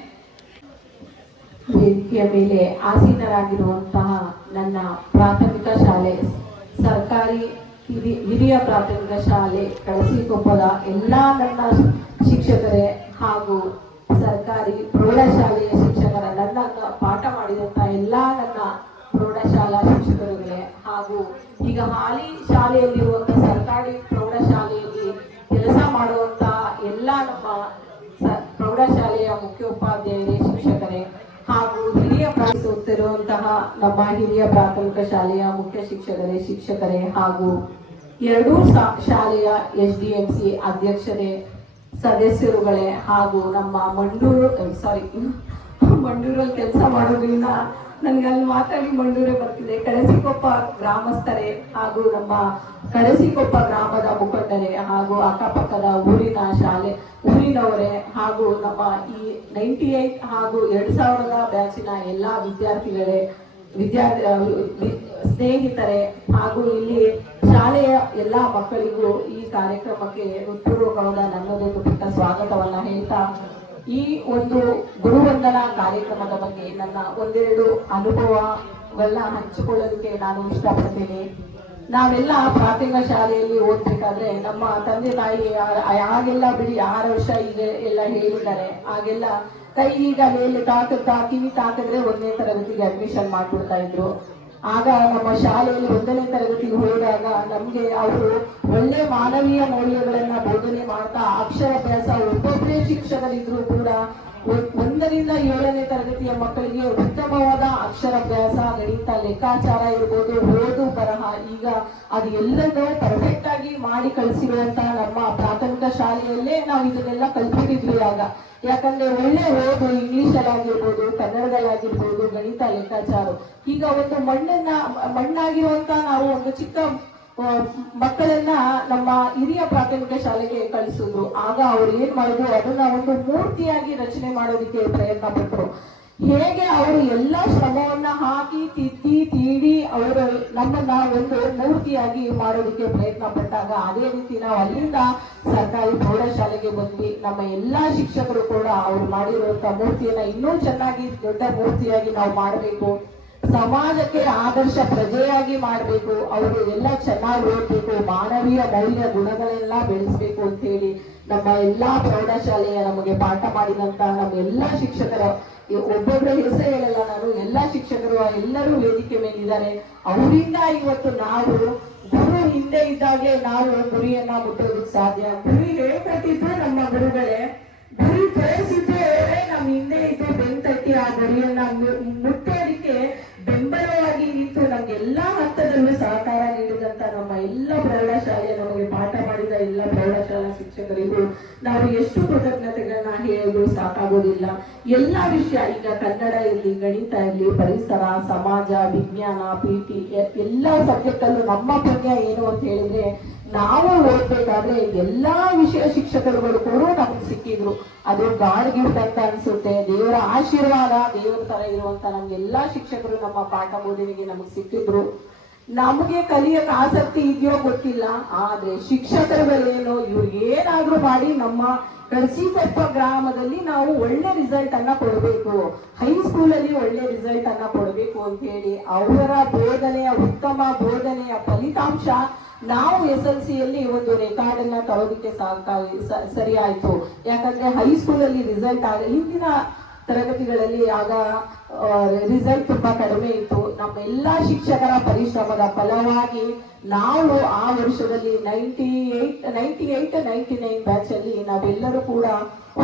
ವೇದಿಕೆಯ ಮೇಲೆ ಆಸೀನರಾಗಿರುವಂತಹ ನನ್ನ ಪ್ರಾಥಮಿಕ ಶಾಲೆ ಸರ್ಕಾರಿ ಹಿರಿ- ಹಿರಿಯ ಪ್ರಾಥಮಿಕ ಶಾಲೆ ಕಳಸಿಕೊಪ್ಪದ ಎಲ್ಲ ನನ್ನ ಶಿಕ್ಷಕರೇ ಹಾಗೂ ಸರ್ಕಾರಿ ಪ್ರೌಢಶಾಲೆಯ ಶಿಕ್ಷಕರ ನನ್ನ ಪಾಠ ಮಾಡಿದಂತ ಎಲ್ಲ ನನ್ನ ಪ್ರೌಢಶಾಲಾ ಶಿಕ್ಷಕರುಗಳೇ ಹಾಗೂ ಈಗ ಹಾಲಿ ಶಾಲೆಯಲ್ಲಿರುವಂತಹ ಸರ್ಕಾರಿ ಪ್ರೌಢಶಾಲೆಯಲ್ಲಿ ಕೆಲಸ ಮಾಡುವಂತ ಎಲ್ಲ ನಮ್ಮ ಪ್ರೌಢಶಾಲೆಯ ಮುಖ್ಯೋಪಾಧ್ಯಾಯರೇ ಪ್ರಾಯಿಸುತ್ತಿರುವಂತಹ ನಮ್ಮ ಹಿರಿಯ ಪ್ರಾಥಮಿಕ ಶಾಲೆಯ ಮುಖ್ಯ ಶಿಕ್ಷಕರೇ ಶಿಕ್ಷಕರೇ ಹಾಗೂ ಎರಡೂ ಶಾಲೆಯ ಎಸ್ ಡಿ ಎಂ ಸಿ ಅಧ್ಯಕ್ಷರೇ, ಸದಸ್ಯರುಗಳೇ ಹಾಗೂ ನಮ್ಮ ಮಂಡೂರು ಸಾರಿ ಮಂಡೂರಲ್ಲಿ ಕೆಲಸ ಮಾಡೋದ್ರಿಂದ ನನಗೆ ಅಲ್ಲಿ ಮಾತಾಡಿ ಮಂಡೂರೆ ಬರ್ತಿದೆ. ಕಳಸಿಕೊಪ್ಪ ಗ್ರಾಮಸ್ಥರೇ ಹಾಗೂ ನಮ್ಮ ಕಳಸಿಕೊಪ್ಪ ಗ್ರಾಮದ ಮುಖಂಡರೇ ಹಾಗೂ ಅಕ್ಕಪಕ್ಕದ ಊರಿನ ಶಾಲೆ ಊರಿನವರೇ ಹಾಗೂ ನಮ್ಮ ಈ ನೈಂಟಿ ಏಟ್ ಹಾಗೂ ಎರಡ್ ಸಾವಿರದ ಬ್ಯಾಚಿನ ಎಲ್ಲಾ ವಿದ್ಯಾರ್ಥಿಗಳೇ ವಿದ್ಯಾರ್ಥಿ ಸ್ನೇಹಿತರೆ ಹಾಗೂ ಇಲ್ಲಿ ಶಾಲೆಯ ಎಲ್ಲ ಮಕ್ಕಳಿಗೂ ಈ ಕಾರ್ಯಕ್ರಮಕ್ಕೆ ಹೃತ್ಪೂರ್ವಕವಾದ ನನ್ನದೊಂದು ಪುಟ್ಟ ಸ್ವಾಗತವನ್ನ ಹೇಳ್ತಾ ಈ ಒಂದು ಗುರುವಂದನಾ ಕಾರ್ಯಕ್ರಮದ ಬಗ್ಗೆ ನನ್ನ ಒಂದೆರಡು ಅನುಭವಗಳನ್ನ ಹಂಚಿಕೊಳ್ಳಲಿಕ್ಕೆ ನಾನು ಇಷ್ಟಪಡ್ತೇನೆ. ನಾವೆಲ್ಲ ಪ್ರಾಥಮಿಕ ಶಾಲೆಯಲ್ಲಿ ಓದ್ಬೇಕಾದ್ರೆ ನಮ್ಮ ತಂದೆ ತಾಯಿ ಆಗೆಲ್ಲ ಬಿಡಿ ಆರು ವರ್ಷ ಈಗ ಎಲ್ಲ ಹೇಳಿದ್ದಾರೆ. ಆಗೆಲ್ಲ ಕೈ ಈಗ ಮೇಲೆ ತಾಕ ತಾಕಿವಿ ತಾಕಿದ್ರೆ ಒಂದನೇ ತರಗತಿಗೆ ಅಡ್ಮಿಷನ್ ಮಾಡ್ಬಿಡ್ತಾ ಇದ್ರು. ಆಗ ನಮ್ಮ ಶಾಲೆಯಲ್ಲಿ ಒಂದನೇ ತರಗತಿಗೆ ಹೋದಾಗ ನಮ್ಗೆ ಅವರು ಒಳ್ಳೆ ಮಾನವೀಯ ಮೌಲ್ಯಗಳನ್ನ ಬೋಧನೆ ಮಾಡ್ತಾ ಅಕ್ಷರಾಭ್ಯಾಸ ಒಬ್ಬೊಬ್ಬರೇ ಶಿಕ್ಷಕರಿದ್ರು ಕೂಡ ಒಂದರಿಂದ ಏಳನೇ ತರಗತಿಯ ಮಕ್ಕಳಿಗೆ ಉತ್ತಮವಾದ ಅಕ್ಷರಾಭ್ಯಾಸ ಗಣಿತ, ಲೆಕ್ಕಾಚಾರ ಇರ್ಬೋದು, ಓದು ಬರಹ. ಈಗ ಅದು ಎಲ್ಲದೂ ಪರ್ಫೆಕ್ಟ್ ಆಗಿ ಮಾಡಿ ಕಳಿಸಿರುವಂತಹ ನಮ್ಮ ಪ್ರಾಥಮಿಕ ಶಾಲೆಯಲ್ಲೇ ನಾವು ಇದನ್ನೆಲ್ಲ ಕಲ್ತ್ಬಿಟ್ಟಿದ್ವಿ ಆಗ. ಯಾಕಂದ್ರೆ ಒಳ್ಳೆ ಓದು ಇಂಗ್ಲಿಷ್ ಆಗಿರ್ಬೋದು ಕನ್ನಡದಲ್ಲಾಗಿರ್ಬೋದು, ಗಣಿತ, ಲೆಕ್ಕಾಚಾರ. ಈಗ ಒಂದು ಮಣ್ಣನ್ನ ಮಣ್ಣಾಗಿರುವಂತ ನಾವು ಒಂದು ಚಿಕ್ಕ ಮಕ್ಕಳನ್ನ ನಮ್ಮ ಹಿರಿಯ ಪ್ರಾಥಮಿಕ ಶಾಲೆಗೆ ಕಳಿಸಿದ್ರು. ಆಗ ಅವ್ರು ಏನ್ ಮಾಡಿದ್ರು? ಅದನ್ನ ಒಂದು ಮೂರ್ತಿಯಾಗಿ ರಚನೆ ಮಾಡೋದಕ್ಕೆ ಪ್ರಯತ್ನ ಪಟ್ಟರು ಹೇಗೆ ಅವರು ಎಲ್ಲ ಶ್ರಮವನ್ನ ಹಾಕಿ, ತಿದ್ದಿ, ತೀಡಿ ಅವರು ನಮ್ಮನ್ನ ಒಂದು ಮೂರ್ತಿಯಾಗಿ ಮಾಡೋದಕ್ಕೆ ಪ್ರಯತ್ನ ಪಟ್ಟಾಗ ಅದೇ ರೀತಿ ನಾವು ಅಲ್ಲಿಂದ ಸರ್ಕಾರಿ ಪ್ರೌಢಶಾಲೆಗೆ ಬಂದ್ವಿ. ನಮ್ಮ ಎಲ್ಲಾ ಶಿಕ್ಷಕರು ಕೂಡ ಅವ್ರು ಮಾಡಿರುವಂತ ಮೂರ್ತಿಯನ್ನ ಇನ್ನೂ ಚೆನ್ನಾಗಿ ದೊಡ್ಡ ಮೂರ್ತಿಯಾಗಿ ನಾವು ಮಾಡಬೇಕು. ಸಮಾಜಕ್ಕೆ ಆದರ್ಶ ಪ್ರಜೆಯಾಗಿ ಮಾಡಬೇಕು ಅವರು ಎಲ್ಲ ಚೆನ್ನಾಗಿ ಓದಬೇಕು, ಮಾನವೀಯ ಮೌಲ್ಯ ಗುಣಗಳೆಲ್ಲ ಬೆಳೆಸಬೇಕು ಅಂತ ಹೇಳಿ ನಮ್ಮ ಎಲ್ಲಾ ಪ್ರೌಢಶಾಲೆಯ ನಮಗೆ ಪಾಠ ಮಾಡಿದಂತ ನಮ್ಮ ಎಲ್ಲಾ ಶಿಕ್ಷಕರ ಒಬ್ಬೊಬ್ಬರ ಹೆಸರು ಹೇಳಲ್ಲ ನಾನು, ಎಲ್ಲಾ ಶಿಕ್ಷಕರು, ಎಲ್ಲರೂ ವೇದಿಕೆ ಮೇಲಿದ್ದಾರೆ. ಅವರಿಂದ ಇವತ್ತು ನಾವು ಗುರು ಹಿಂದೆ ಇದ್ದಾಗೆ ನಾವು ಗುರಿಯನ್ನ ಮುಟ್ಟೋದಕ್ಕೆ ಸಾಧ್ಯ. ಗುರಿ ಹೇಳ್ಕೊಟ್ಟಿದ್ದು ನಮ್ಮ ಗುರುಗಳೇ. ಗುರಿ ತೋರಿಸಿದ್ದೇ ನಮ್ಮ ಹಿಂದೆ ಇದ್ದು ಬೆಂತಟ್ಟಿ ಆ ಗುರಿಯನ್ನ ನಾವು ಎಷ್ಟು ಕೃತಜ್ಞತೆಗಳನ್ನ ಹೇಳಿದ್ರು ಸಾಕಾಗೋದಿಲ್ಲ. ಎಲ್ಲಾ ವಿಷಯ ಈಗ ಕನ್ನಡ ಇರಲಿ, ಗಣಿತ ಇರಲಿ, ಪರಿಸರ, ಸಮಾಜ, ವಿಜ್ಞಾನ, ಪಿ ಟಿ ಎಲ್ಲಾ ಸಬ್ಜೆಕ್ಟ್ ಅಲ್ಲೂ ನಮ್ಮ ಪುಣ್ಯ ಏನು ಅಂತ ಹೇಳಿದ್ರೆ, ನಾವು ಓದ್ಬೇಕಾದ್ರೆ ಎಲ್ಲಾ ವಿಷಯ ಶಿಕ್ಷಕರುಗಳು ಕೂಡ ನಮ್ಗೆ ಸಿಕ್ಕಿದ್ರು. ಅದು ಗಾಡ್ ಗಿಫ್ಟ್ ಅಂತ ಅನ್ಸುತ್ತೆ, ದೇವರ ಆಶೀರ್ವಾದ ದೇವರ ತರ ಇರುವಂತ ನಮ್ಗೆಲ್ಲಾ ಶಿಕ್ಷಕರು ನಮ್ಮ ಪಾಠ ಬೋಧನೆಗೆ ನಮಗ್ ಸಿಕ್ಕಿದ್ರು. ನಮಗೆ ಕಲಿಯಕ್ಕೆ ಆಸಕ್ತಿ ಇದೆಯೋ ಗೊತ್ತಿಲ್ಲ, ಆದ್ರೆ ಶಿಕ್ಷಕರುಗಳೇನು ಇವ್ರು ಏನಾದ್ರೂ ಮಾಡಿ ನಮ್ಮ ಕಡಸಿಕೊಪ್ಪ ಗ್ರಾಮದಲ್ಲಿ ನಾವು ಒಳ್ಳೆ ರಿಸಲ್ಟ್ ಅನ್ನ ಕೊಡಬೇಕು ಹೈಸ್ಕೂಲ್ ಅಲ್ಲಿ ಒಳ್ಳೆ ರಿಸಲ್ಟ್ ಅನ್ನ ಕೊಡಬೇಕು ಅಂತ ಹೇಳಿ ಅವರ ಬೋಧನೆಯ, ಉತ್ತಮ ಬೋಧನೆಯ ಫಲಿತಾಂಶ ನಾವು ಎಸ್ ಎಲ್ ಸಿಯಲ್ಲಿ ಒಂದು ರೆಕಾರ್ಡ್ ಅನ್ನ ತರೋದಕ್ಕೆ ಸರಿ ಆಯ್ತು ಯಾಕಂದ್ರೆ ಹೈಸ್ಕೂಲ್ ಅಲ್ಲಿ ರಿಸಲ್ಟ್ ಆಗ, ಹಿಂದಿನ ತರಗತಿಗಳಲ್ಲಿ ಆಗ ರಿಸಲ್ಟ್ ತುಂಬಾ ಕಡಿಮೆ ಇತ್ತು. ನಮ್ಮ ಎಲ್ಲಾ ಶಿಕ್ಷಕರ ಪರಿಶ್ರಮದ ಫಲವಾಗಿ ನಾವು ಆ ವರ್ಷದಲ್ಲಿ ninety eight ninety eight ninety nine batch ಅಲ್ಲಿ ನಾವೆಲ್ಲರೂ ಕೂಡ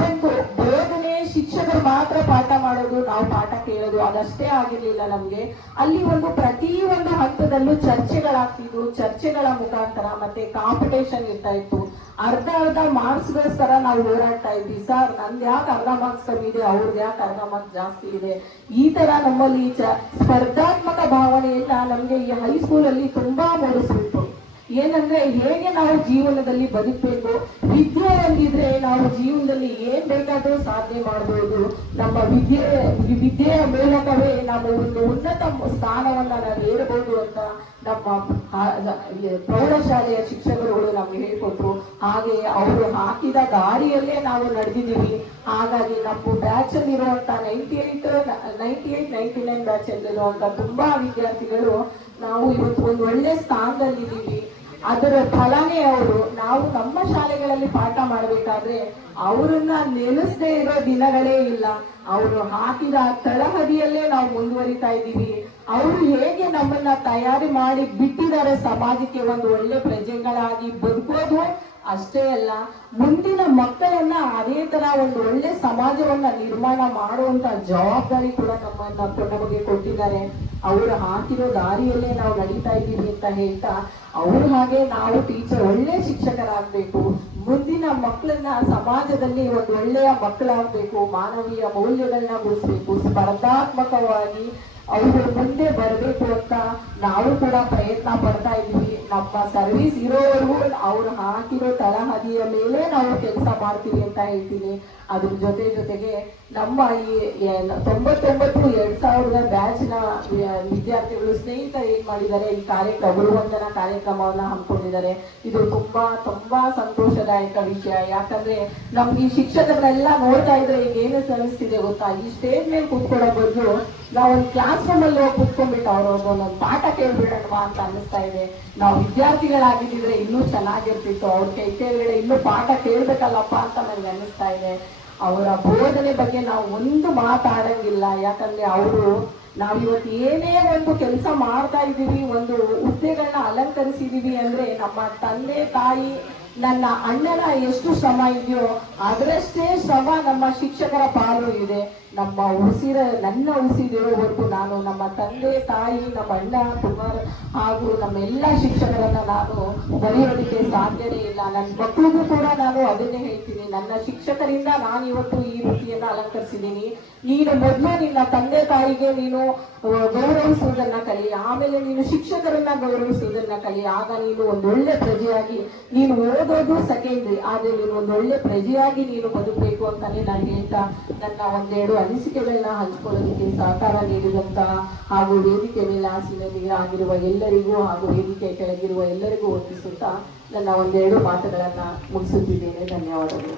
ಒಂದು ಬೋಧನೆ ಶಿಕ್ಷಕರು ಮಾತ್ರ ಪಾಠ ಮಾಡೋದು, ನಾವು ಪಾಠ ಕೇಳೋದು ಅದಷ್ಟೇ ಆಗಿರ್ಲಿಲ್ಲ ನಮ್ಗೆ. ಅಲ್ಲಿ ಒಂದು ಪ್ರತಿ ಒಂದು ಹಂತದಲ್ಲೂ ಚರ್ಚೆಗಳಾಗ್ತಿದ್ವು. ಚರ್ಚೆಗಳ ಮುಖಾಂತರ ಮತ್ತೆ ಕಾಂಪಿಟೇಷನ್ ಇರ್ತಾ ಇತ್ತು. ಅರ್ಧ ಅರ್ಧ ಮಾರ್ಕ್ಸ್ಗೋಸ್ಕರ ನಾವು ಹೋರಾಡ್ತಾ ಇದ್ವಿ. ಸರ್ ನಂದು ಯಾಕೆ ಅರ್ಧ ಮಾರ್ಕ್ಸ್ ಕಮ್ಮಿ ಇದೆ ಅವ್ರದ್ದು ಯಾಕೆ ಅರ್ಧ ಮಾರ್ಕ್ಸ್ ಜಾಸ್ತಿ ಇದೆ? ಈ ತರ ನಮ್ಮಲ್ಲಿ ಸ್ಪರ್ಧಾತ್ಮಕ ಭಾವನೆಯನ್ನ ನಮ್ಗೆ ಈ ಹೈಸ್ಕೂಲ್ ಅಲ್ಲಿ ತುಂಬಾ ಮೂಡಿಸ್ಬಿಟ್ಟು ಏನಂದ್ರೆ ಹೇಗೆ ನಾವು ಜೀವನದಲ್ಲಿ ಬದುಕಬೇಕು, ವಿದ್ಯೆ ಒಂದಿದ್ರೆ ನಾವು ಜೀವನದಲ್ಲಿ ಏನ್ ಬೇಕಾದ್ರೂ ಸಾಧನೆ ಮಾಡಬಹುದು ನಮ್ಮ ವಿದ್ಯೆ, ವಿದ್ಯೆಯ ಮೂಲಕವೇ ನಾವು ಒಂದು ಉನ್ನತ ಸ್ಥಾನವನ್ನ ನಾವು ಏರಬಹುದು ಅಂತ ನಮ್ಮ ಪ್ರೌಢಶಾಲೆಯ ಶಿಕ್ಷಕರುಗಳು ನಮ್ಗೆ ಹೇಳ್ಕೊಟ್ರು. ಹಾಗೆ ಅವರು ಹಾಕಿದ ದಾರಿಯಲ್ಲೇ ನಾವು ನಡೆದಿದ್ದೀವಿ. ಹಾಗಾಗಿ ನಮ್ಮ ಬ್ಯಾಚ್ ಅಲ್ಲಿ ಇರುವಂತ ninety eight ninety eight ninety nine batch ಅಲ್ಲಿ ಇರುವಂತ ತುಂಬಾ ವಿದ್ಯಾರ್ಥಿಗಳು ನಾವು ಇವತ್ತು ಒಂದು ಒಳ್ಳೆ ಸ್ಥಾನದಲ್ಲಿದ್ದೀವಿ. ಅದರ ಫಲನೇ ಅವರು. ನಾವು ನಮ್ಮ ಶಾಲೆಗಳಲ್ಲಿ ಪಾಠ ಮಾಡಬೇಕಾದ್ರೆ ಅವರನ್ನ ನೆನೆಸದೇ ಇರೋ ದಿನಗಳೇ ಇಲ್ಲ. ಅವರು ಹಾಕಿದ ತಳಹದಿಯಲ್ಲೇ ನಾವು ಮುಂದುವರಿತಾ ಇದ್ದೀವಿ. ಅವರು ಹೇಗೆ ನಮ್ಮನ್ನ ತಯಾರಿ ಮಾಡಿ ಬಿಟ್ಟಿದ್ದಾರೆ ಸಮಾಜಕ್ಕೆ ಒಂದು ಒಳ್ಳೆ ಪ್ರಜೆಗಳಾಗಿ ಬದುಕೋದು ಅಷ್ಟೇ ಅಲ್ಲ, ಮುಂದಿನ ಮಕ್ಕಳನ್ನ ಅದೇ ತರ ಒಂದು ಒಳ್ಳೆ ಸಮಾಜವನ್ನ ನಿರ್ಮಾಣ ಮಾಡುವಂತ ಜವಾಬ್ದಾರಿ ಕೂಡ ನಮ್ಮನ್ನ ನಮಗೆ ಕೊಟ್ಟಿದ್ದಾರೆ. ಅವರು ಹಾಕಿರೋ ದಾರಿಯಲ್ಲೇ ನಾವು ನಡೀತಾ ಇದ್ದೀವಿ ಅಂತ ಹೇಳ್ತಾ, ಅವ್ರ ಹಾಗೆ ನಾವು ಟೀಚರ್ ಒಳ್ಳೆ ಶಿಕ್ಷಕರಾಗ್ಬೇಕು. ಮುಂದಿನ ಮಕ್ಕಳನ್ನ ಸಮಾಜದಲ್ಲಿ ಒಂದು ಒಳ್ಳೆಯ ಮಕ್ಕಳಾಗ್ಬೇಕು, ಮಾನವೀಯ ಮೌಲ್ಯಗಳನ್ನ ಉಳಿಸ್ಬೇಕು ಸ್ಪರ್ಧಾತ್ಮಕವಾಗಿ ಅವರು ಮುಂದೆ ಬರಬೇಕು ಅಂತ ನಾವು ಕೂಡ ಪ್ರಯತ್ನ ಪಡ್ತಾ ಇದ್ವಿ ನಮ್ಮ ಸರ್ವಿಸ್ ಇರೋವರೆಗೂ ಅವ್ರು ಹಾಕಿರೋ ತಳಹದಿಯ ಮೇಲೆ ನಾವು ಕೆಲಸ ಮಾಡ್ತೀವಿ ಅಂತ ಹೇಳ್ತೀನಿ. ಅದ್ರ ಜೊತೆ ಜೊತೆಗೆ ನಮ್ಮ ಈ ತೊಂಬತ್ತೊಂಬತ್ತು ಎರಡ್ ಸಾವಿರದ ಬ್ಯಾಚ್ನ ವಿದ್ಯಾರ್ಥಿಗಳು ಸ್ನೇಹಿತ ಏನ್ ಮಾಡಿದ್ದಾರೆ? ಈ ಕಾರ್ಯಕ್ರಮ ಗುರುವಂದನಾ ಕಾರ್ಯಕ್ರಮವನ್ನ ಹಮ್ಮಿಕೊಂಡಿದ್ದಾರೆ. ಇದು ತುಂಬಾ ತುಂಬಾ ಸಂತೋಷದಾಯಕ ವಿಷಯ. ಯಾಕಂದ್ರೆ ನಮ್ಗೆ ಈ ಶಿಕ್ಷಕರನ್ನೆಲ್ಲ ನೋಡ್ತಾ ಇದ್ರೆ ಈಗ ಏನು ಅನಿಸ್ತಿದೆ ಗೊತ್ತಾ? ಈ ಸ್ಟೇಜ್ ಮೇಲೆ ಕೂತ್ಕೊಳ್ಳೋ ಬದಲು ನಾವು ಒಂದು ಕ್ಲಾಸ್ ರೂಮ್ ಅಲ್ಲಿ ಹೋಗಿ ಕುತ್ಕೊಂಡ್ಬಿಟ್ಟು ಅವ್ರು ಒಂದೊಂದು ಪಾಠ ಕೇಳ್ಬಿಡೋಣವಾ ಅಂತ ಅನ್ನಿಸ್ತಾ ಇದೆ. ನಾವು ವಿದ್ಯಾರ್ಥಿಗಳಾಗಿದ್ದಿದ್ರೆ ಇನ್ನೂ ಚೆನ್ನಾಗಿರ್ತಿತ್ತು. ಅವ್ರ ಕೈ ಕೆಳಗಡೆ ಇನ್ನೂ ಪಾಠ ಕೇಳ್ಬೇಕಲ್ಲಪ್ಪ ಅಂತ ನನಗೆ ಅನ್ನಿಸ್ತಾ ಇದೆ. ಅವರ ಬೋಧನೆ ಬಗ್ಗೆ ನಾವು ಒಂದು ಮಾತಾಡಂಗಿಲ್ಲ. ಯಾಕಂದ್ರೆ ಅವರು ನಾವು ಇವತ್ತು ಏನೇ ಒಂದು ಕೆಲಸ ಮಾಡ್ತಾ ಇದ್ದೀವಿ, ಒಂದು ಹುದ್ದೆಗಳನ್ನ ಅಲಂಕರಿಸಿದೀವಿ ಅಂದ್ರೆ ನಮ್ಮ ತಂದೆ ತಾಯಿ ನನ್ನ ಅಣ್ಣನ ಎಷ್ಟು ಶ್ರಮ ಇದೆಯೋ ಅದರಷ್ಟೇ ಶ್ರಮ ನಮ್ಮ ಶಿಕ್ಷಕರ ಪಾಲು ಇದೆ. ನಮ್ಮ ಉಸಿರ, ನನ್ನ ಉಸಿರಿರೋವರೆಗೂ ನಾನು ನಮ್ಮ ತಂದೆ, ತಾಯಿ, ನಮ್ಮ ಅಣ್ಣ, ಕುಮಾರ್ ಹಾಗೂ ನಮ್ಮ ಎಲ್ಲ ಶಿಕ್ಷಕರನ್ನ ನಾನು ಬರೆಯೋದಕ್ಕೆ ಸಾಧ್ಯನೇ ಇಲ್ಲ. ನನ್ನ ಮಕ್ಕಳಿಗೂ ಕೂಡ ನಾನು ಅದನ್ನೇ ಹೇಳ್ತೀನಿ. ನನ್ನ ಶಿಕ್ಷಕರಿಂದ ನಾನು ಇವತ್ತು ಈ ರೀತಿಯನ್ನ ಅಲಂಕರಿಸಿದ್ದೀನಿ. ನೀನು ಮೊದಲು ನಿನ್ನ ತಂದೆ, ತಾಯಿಗೆ ನೀನು ಗೌರವಿಸುವುದನ್ನ ಕಲಿ. ಆಮೇಲೆ ನೀನು ಶಿಕ್ಷಕರನ್ನ ಗೌರವಿಸುವುದನ್ನ ಕಲಿ. ಆಗ ನೀನು ಒಂದೊಳ್ಳೆ ಪ್ರಜೆಯಾಗಿ ನೀನು ಓದೋದು ಸೆಕೆಂಡ್ರಿ ಆದ್ರೆ ನೀನು ಒಂದು ಒಳ್ಳೆ ಪ್ರಜೆಯಾಗಿ ನೀನು ಬದುಕಬೇಕು ಅಂತಾನೆ ನಾನು ಹೇಳ್ತಾ ನನ್ನ ಒಂದೆರಡು ಅನಿಸಿಕೆಗಳನ್ನ ಹಂಚ್ಕೊಳ್ಳೋದಕ್ಕೆ ಸಹಕಾರ ನೀಡಿದಂತ ಹಾಗೂ ವೇದಿಕೆ ಮೇಲೆ ಆಸೀನಲ್ಲಿ ಆಗಿರುವ ಎಲ್ಲರಿಗೂ ಹಾಗೂ ವೇದಿಕೆ ಕೆಳಗಿರುವ ಎಲ್ಲರಿಗೂ ಒಪ್ಪಿಸುತ್ತಾ ನನ್ನ ಒಂದೆರಡು ಮಾತುಗಳನ್ನ ಮುಗಿಸುತ್ತಿದ್ದೇನೆ. ಧನ್ಯವಾದಗಳು.